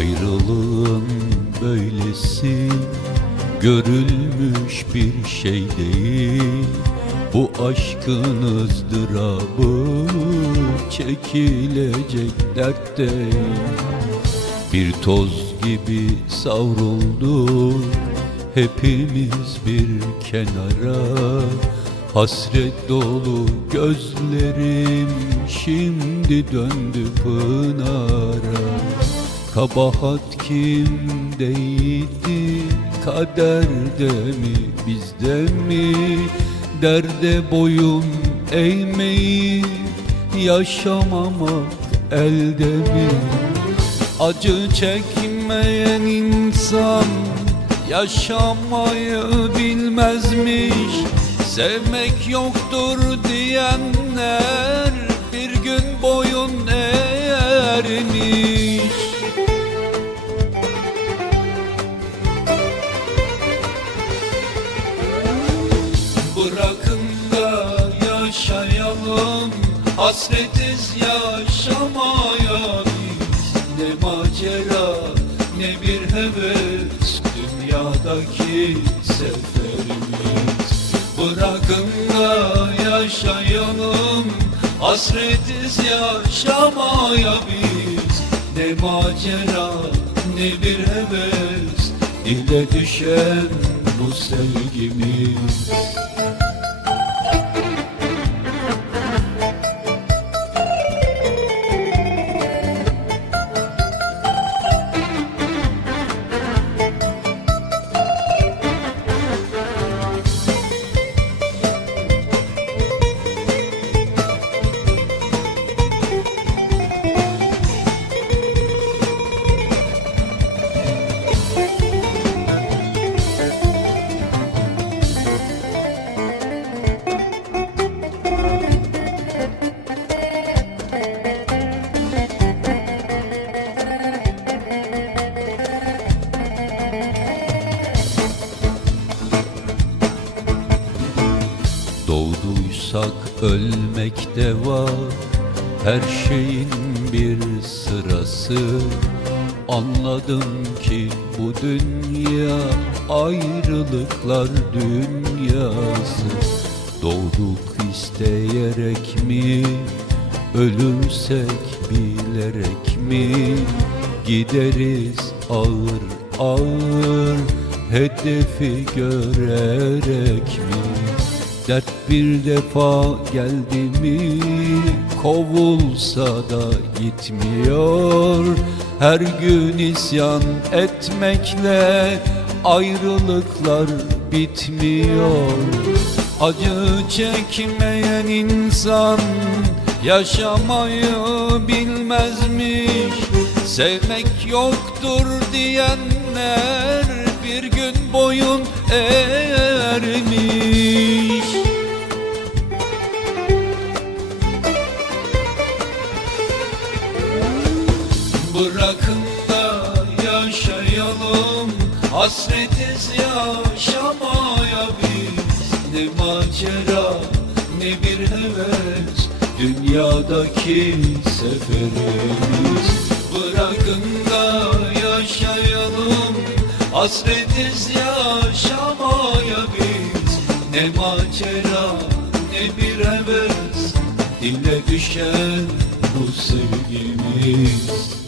Ayrılığın böylesi görülmüş bir şey değil. Bu aşkın ızdırabı çekilecek dert değil. Bir toz gibi savrulduk hepimiz bir kenara. Hasret dolu gözlerim şimdi döndü pınara. Kabahat kimdeydi Kaderde mi bizde mi? Derde boyun eğmeyip Yaşamamak elde mi? Acı çekmeyen insan Yaşamayı bilmezmiş. Sevmek yoktur diyenler Bir gün boyun eğermiş Bırakın da yaşayalım. Hasretiz yaşamaya biz Ne macera ne bir heves. Dünyadaki seferimiz. Bırakın da yaşayalım. Hasretiz yaşamaya biz Ne macera ne bir heves. Dile düşen bu sevgimiz Doğduysak ölmekte var. Her şeyin bir sırası. Anladım ki bu dünya ayrılıklar dünyası. Doğduk isteyerek mi Ölürsek bilerek mi? Gideriz ağır ağır Hedefi görerek mi Dert bir defa geldi mi Kovulsa da gitmiyor. Her gün isyan etmekle Ayrılıklar bitmiyor. Acı çekmeyen insan Yaşamayı bilmezmiş. Sevmek yoktur diyenler Bir gün boyun eğermiş Bırakın da yaşayalım. Hasretiz yaşamaya biz. Ne macera ne bir heves. Dünyadaki seferimiz. Bırakın da yaşayalım. Hasretiz yaşamaya biz. Ne macera ne bir heves. Dile düşen bu sevgimiz